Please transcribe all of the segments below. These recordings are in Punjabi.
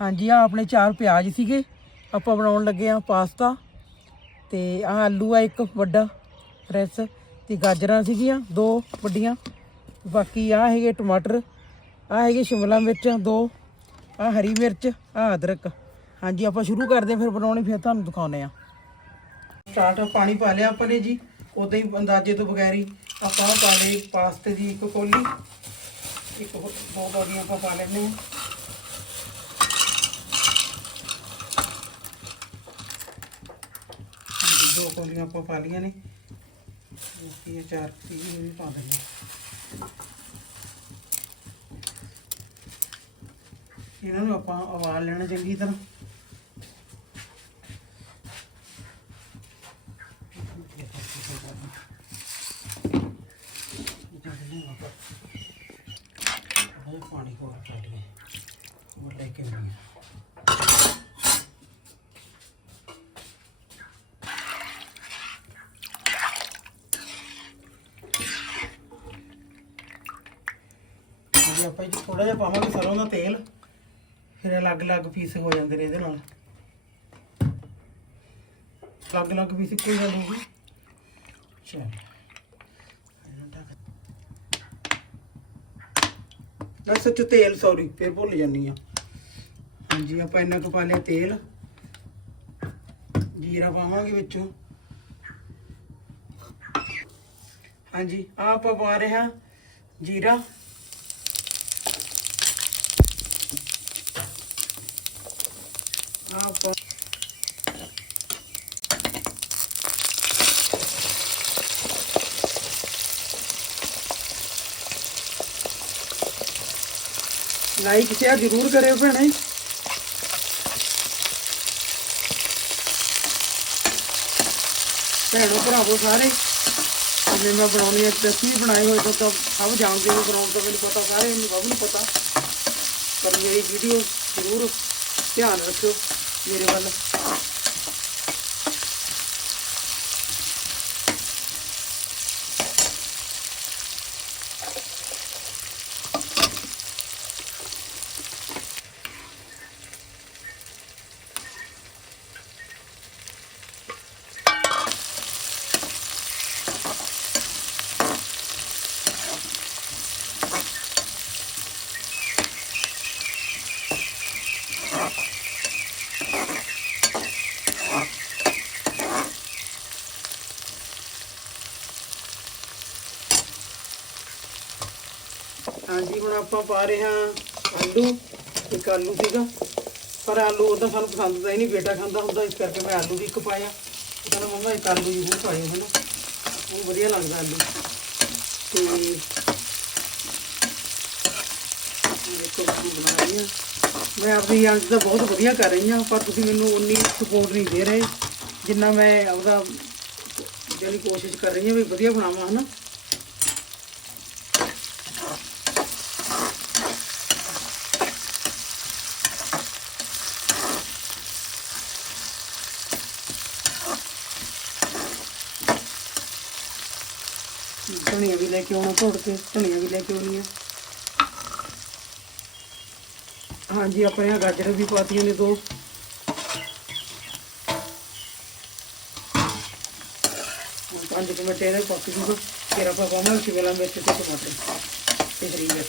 ਹਾਂਜੀ ਆ ਆਪਣੇ ਚਾਰ ਪਿਆਜ਼ ਸੀਗੇ। ਆਪਾਂ ਬਣਾਉਣ ਲੱਗੇ ਆ ਪਾਸਤਾ ਤੇ ਆ ਆਲੂ ਆ ਇੱਕ ਵੱਡਾ ਫਰੈਸ਼ ਤੇ ਗਾਜਰਾਂ ਸੀਗੀਆਂ, ਦੋ ਵੱਡੀਆਂ। ਬਾਕੀ ਆ ਹੈਗੇ ਟਮਾਟਰ ਆ ਹੈਗੇ ਸ਼ਿਮਲਾ ਮਿਰਚ, ਦੋ। ਆ ਹਰੀ ਮਿਰਚ ਆ ਅਦਰਕ। ਹਾਂਜੀ, ਆਪਾਂ ਸ਼ੁਰੂ ਕਰਦੇ ਹਾਂ ਫਿਰ ਬਣਾਉਣੀ, ਫਿਰ ਤੁਹਾਨੂੰ ਦਿਖਾਉਨੇ ਆ। ਸਟਾਰਟ ਪਾਣੀ ਪਾ ਲਿਆ ਆਪਾਂ ਨੇ ਜੀ ਉਦਾਂ ਹੀ ਅੰਦਾਜ਼ੇ ਤੋਂ ਬਗੈਰ ਹੀ ਆਪਾਂ ਪਾ ਲਏ ਪਾਸਤੇ ਦੀ ਇੱਕ ਕੋਲੀ। ਇੱਕ ਹੋ- ਦੋ ਕੋਲੀਆਂ ਆਪਾਂ ਪਾ ਲੈਂਦੇ ਹਾਂ ਹਾਂਜੀ, ਦੋ ਕੋਲੀਆਂ ਆਪਾਂ ਪਾ ਲਈਆਂ ਨੇ। ਬਾਕੀ ਇਹ ਚਾਰ ਪੀਸ ਵੀ ਪਾ ਦਿੰਦੇ ਇਹਨਾਂ ਨੂੰ ਆਪਾਂ ਉਬਾਲ ਲੈਣਾ ਚੰਗੀ ਤਰ੍ਹਾਂ ਪਾਣੀ ਹੋਰ ਪਾ ਲਈਏ ਉਹ ਲੈ ਕੇ ਆਉਂਦੀ ਹਾਂ ਜੇ ਆਪਾਂ ਇਹ ਥੋੜਾ ਜਿਹਾ ਪਾਵਾਂਗੇ ਸਰੋਂ ਦਾ ਤੇਲ। ਫਿਰ ਅਲੱਗ-ਅਲੱਗ ਪੀਸ ਹੋ ਜਾਂਦੇ ਨੇ ਇਹਦੇ ਨਾਲ। ਅਲੱਗ-ਅਲੱਗ ਪੀਸ ਕੋਈ ਜਾਂਦੇ ਚਲ। ਨਾ ਸੱਚ ਤੇਲ ਸੌਰੀ ਫੇਰ ਭੁੱਲ ਜਾਨੀ ਆ ਹਾਂਜੀ, ਆਪਾਂ ਇੰਨਾ ਕੁ ਪਾ ਲਿਆ ਤੇਲ। ਜੀਰਾ ਪਾਵਾਂਗੇ ਵਿੱਚੋਂ। ਹਾਂਜੀ, ਆਹ ਆਪਾਂ ਪਾ ਰਹੇ ਹਾਂ ਜੀਰਾ। ਆਹ ਆਪਾਂ ਲਾਈਕ ਸ਼ੇਅਰ ਜ਼ਰੂਰ ਕਰਿਓ ਭੈਣੇ। ਭੈਣੋ, ਭਰਾਵੋ ਸਾਰੇ, ਜਿਵੇਂ ਮੈਂ ਬਣਾਉਣੀ ਹੈ ਤੁਸੀਂ ਬਣਾਏ ਹੋਏ ਤਾਂ ਤਾਂ ਸਭ ਜਾਣਦੇ ਹੋ ਬਣਾਉਣ ਤਾਂ ਮੈਨੂੰ ਪਤਾ, ਸਾਰੇ ਨੂੰ ਸਭ ਨੂੰ ਪਤਾ। ਪਰ ਮੇਰੀ ਵੀਡੀਓ ਜ਼ਰੂਰ ਧਿਆਨ ਰੱਖਿਓ ਮੇਰੇ ਵੱਲ ਹਾਂਜੀ ਹੁਣ ਆਪਾਂ ਪਾ ਰਹੇ ਹਾਂ ਆਲੂ, ਇੱਕ ਆਲੂ ਸੀਗਾ। ਪਰ ਆਲੂ ਉਹਦਾ ਸਾਨੂੰ ਪਸੰਦ ਤਾਂ ਹੀ ਨਹੀਂ, ਬੇਟਾ ਖਾਂਦਾ ਹੁੰਦਾ, ਇਸ ਕਰਕੇ ਮੈਂ ਆਲੂ ਵੀ ਇੱਕ ਪਾਇਆ। ਕਹਿੰਦਾ ਮੰਮਾ, ਇੱਕ ਆਲੂ ਜ਼ਰੂਰ ਪਾਇਓ ਹੈ ਨਾ ਉਹ ਵਧੀਆ ਲੱਗਦਾ ਆਲੂ। ਤੇ ਦੇਖੋ ਕੀ ਬਣਾ ਰਹੀ ਹਾਂ। ਮੈਂ ਆਪਣੀ ਅੰਜ ਤਾਂ ਬਹੁਤ ਵਧੀਆ ਕਰ ਰਹੀ ਹਾਂ, ਪਰ ਤੁਸੀਂ ਮੈਨੂੰ ਉਨੀ ਸਪੋਰਟ ਨਹੀਂ ਦੇ ਰਹੇ, ਜਿੰਨਾ ਮੈਂ ਆਪਦਾ ਜਿਹੜੀ ਕੋਸ਼ਿਸ਼ ਕਰ ਰਹੀ ਹਾਂ ਵੀ ਵਧੀਆ ਬਣਾਵਾਂ, ਹਨਾ ਧਨੀਆ ਵੀ ਲੈ ਕੇ ਆਉਣਾ ਧੋੜ ਕੇ, ਧਨੀਆ ਵੀ ਲੈ ਕੇ ਆਉਣੀ ਆ। ਹਾਂਜੀ, ਆਪਣੇ ਆ ਗਾਜਰ ਵੀ ਪਾਤੀਆਂ ਨੇ ਦੋ। ਹੁਣ ਪੰਜ ਕੁ ਮਿੰਟ ਇਹਦੇ ਪੱਕ ਜੂਗਾ ਫਿਰ ਆਪਾਂ ਪਾਵਾਂਗੇ ਸ਼ਿਮਲਾ ਮਿਰਚ ਤੇ ਟਮਾਟਰ ਤੇ ਹਰੀ ਮਿਰਚ।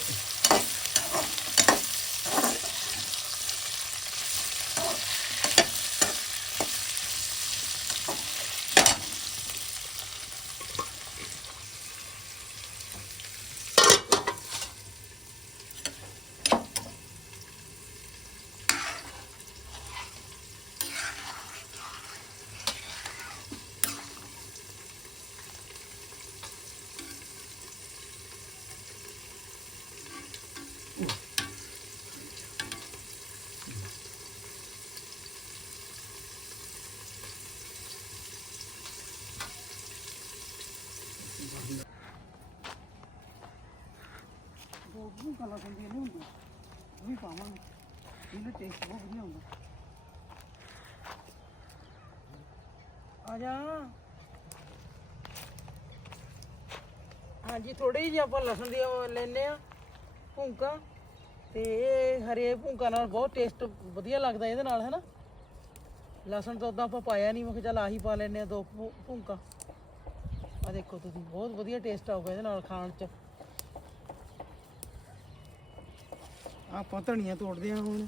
ਉਹ ਵੀ ਕਲਾ ਨਹੀਂ ਹੁੰਦਾ ਉਹ ਵੀ ਪਾਵਾਂਗੇ ਇਹਦਾ ਟੇਸਟ ਬਹੁਤ ਵਧੀਆ ਹੁੰਦਾ ਆ ਜਾ ਹਾਂਜੀ ਥੋੜੀ ਜਿਹੀ ਆਪਾਂ ਲਸਣ ਦੀ ਉਹ ਲੈਨੇ ਆ ਭੁੰਕਾ ਤੇ ਇਹ ਹਰੇ ਭੁੰਕਾ ਨਾਲ ਬਹੁਤ ਟੇਸਟ ਵਧੀਆ ਲੱਗਦਾ ਇਹਦੇ ਨਾਲ, ਹੈਨਾ? ਲਸਣ ਤਾਂ ਉਦਾਂ ਆਪਾਂ ਪਾਇਆ ਨਹੀਂ, ਮੈਂ ਕਿਹਾ ਚੱਲ ਆਹੀ ਪਾ ਲੈਨੇ ਆ ਦੋ ਭੁ- ਭੁੰਕਾ। ਆ ਦੇਖੋ ਤੁਸੀਂ, ਬਹੁਤ ਵਧੀਆ ਟੇਸਟ ਆਊਗਾ ਇਹਦੇ ਨਾਲ ਖਾਣ ਚ। ਆਪਾਂ ਧਨੀਆ ਤੋੜਦੇ ਹਾਂ ਹੁਣ।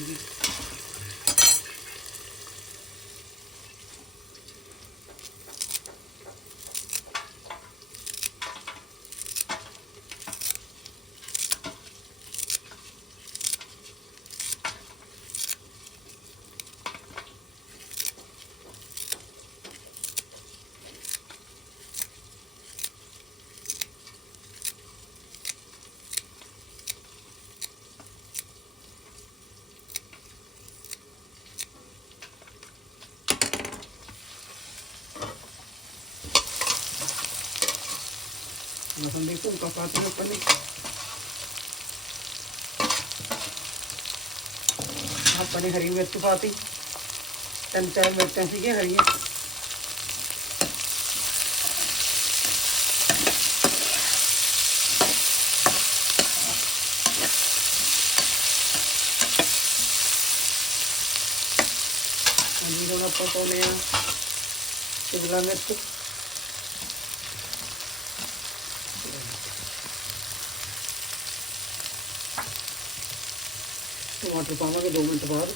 যদি ਲਸਣ ਦੀ ਭੁੰਕਾ ਪਾਤੀ ਉੱਪਰ ਨੇ ਆਪਾਂ ਨੇ ਹਰੀ ਮਿਰਚ ਪਾਤੀ ਤਿੰਨ ਚਾਰ ਮਿਰਚਾਂ ਸੀਗੀਆਂ ਹਰੀਆਂ ਹਾਂਜੀ, ਹੁਣ ਆਪਾਂ ਪਾਉਨੇ ਆ ਸ਼ਿਮਲਾ ਮਿਰਚ। ਟਮਾਟਰ ਪਾਵਾਂਗੇ 2 ਮਿੰਟ ਬਾਅਦ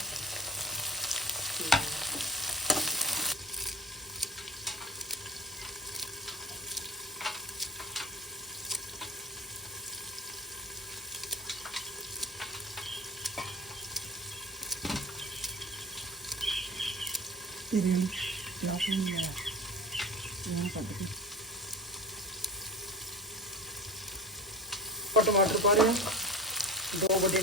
ਤੇਰੇ ਲਈ ਚਾਹ ਪੀਣੀ ਹੈ ਇਹ ਕੱਢ ਕੇ ਆਪਾਂ ਟਮਾਟਰ ਪਾ ਰਹੇ ਹਾਂ ਦੋ ਵੱਡੇ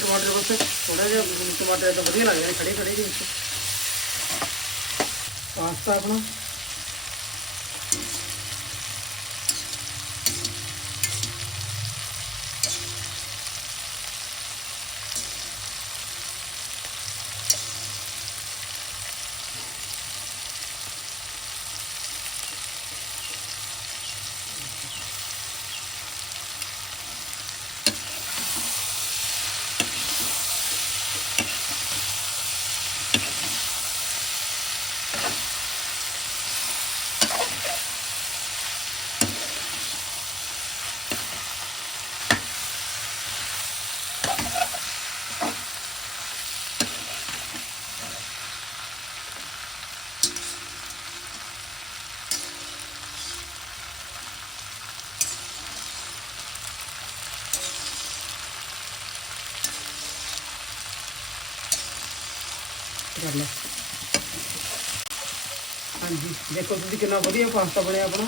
ਟਮਾਟਰ ਬਸ ਥੋੜਾ ਜਿਹਾ ਮੈਨੂੰ ਟਮਾਟਰ ਤਾਂ ਵਧੀਆ ਲੱਗਦਾ ਨੇ ਖੜੇ ਖੜੇ ਜਿਹੇ। ਵਿੱਚ ਪਾਸਤਾ ਆਪਣਾ। ਕਰ ਲੈ। ਹਾਂਜੀ, ਦੇਖੋ ਤੁਸੀਂ ਕਿੰਨਾ ਵਧੀਆ ਪਾਸਤਾ ਬਣਿਆ ਆਪਣਾ।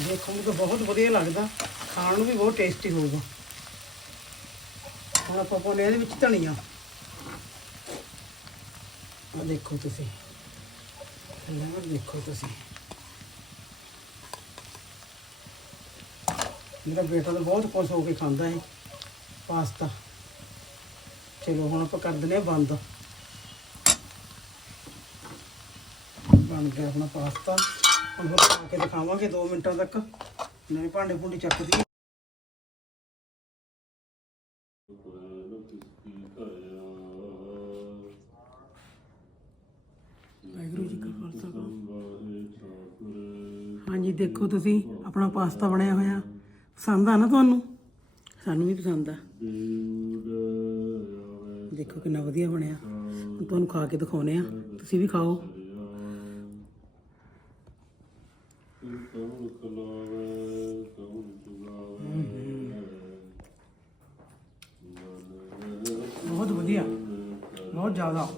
ਦੇਖੋ, ਮੈਨੂੰ ਤਾਂ ਬਹੁਤ ਵਧੀਆ ਲੱਗਦਾ। ਖਾਣ ਨੂੰ ਵੀ ਬਹੁਤ ਟੇਸਟੀ ਹੋਊਗਾ। ਹੁਣ ਆਪਾਂ ਪਾਉਂਦੇ ਹਾਂ ਇਹਦੇ ਵਿੱਚ ਧਨੀਆ। ਆ ਦੇਖੋ ਤੁਸੀਂ। ਫਲੇਵਰ ਦੇਖੋ ਤੁਸੀਂ। ਮੇਰਾ ਬੇਟਾ ਤਾਂ ਬਹੁਤ ਖੁਸ਼ ਹੋ ਕੇ ਖਾਂਦਾ ਹੈ ਪਾਸਤਾ। ਚਲੋ ਹੁਣ ਆਪਾਂ ਕਰ ਦਿੰਦੇ ਹਾਂ ਬੰਦ। ਬਣ ਗਿਆ ਆਪਣਾ ਪਾਸਤਾ। ਹੁਣ ਫਿਰ ਖਾ ਕੇ ਦਿਖਾਵਾਂਗੇ 2 ਮਿੰਟਾਂ ਤੱਕ। ਨਵੇਂ ਭਾਂਡੇ ਭੁੰਡੇ ਚੱਕ ਦਈਏ ਹਾਂਜੀ ਦੇਖੋ ਤੁਸੀਂ ਆਪਣਾ ਪਾਸਤਾ ਬਣਿਆ ਹੋਇਆ। ਪਸੰਦ ਆ ਨਾ ਤੁਹਾਨੂੰ? ਸਾਨੂੰ ਵੀ ਪਸੰਦ ਆ। ਦੇਖੋ ਕਿੰਨਾ ਵਧੀਆ ਬਣਿਆ। ਤੁਹਾਨੂੰ ਖਾ ਕੇ ਦਿਖਾਉਨੇ ਆ। ਤੁਸੀਂ ਵੀ ਖਾਓ। ਬਹੁਤ ਵਧੀਆ। ਬਹੁਤ ਜ਼ਿਆਦਾ।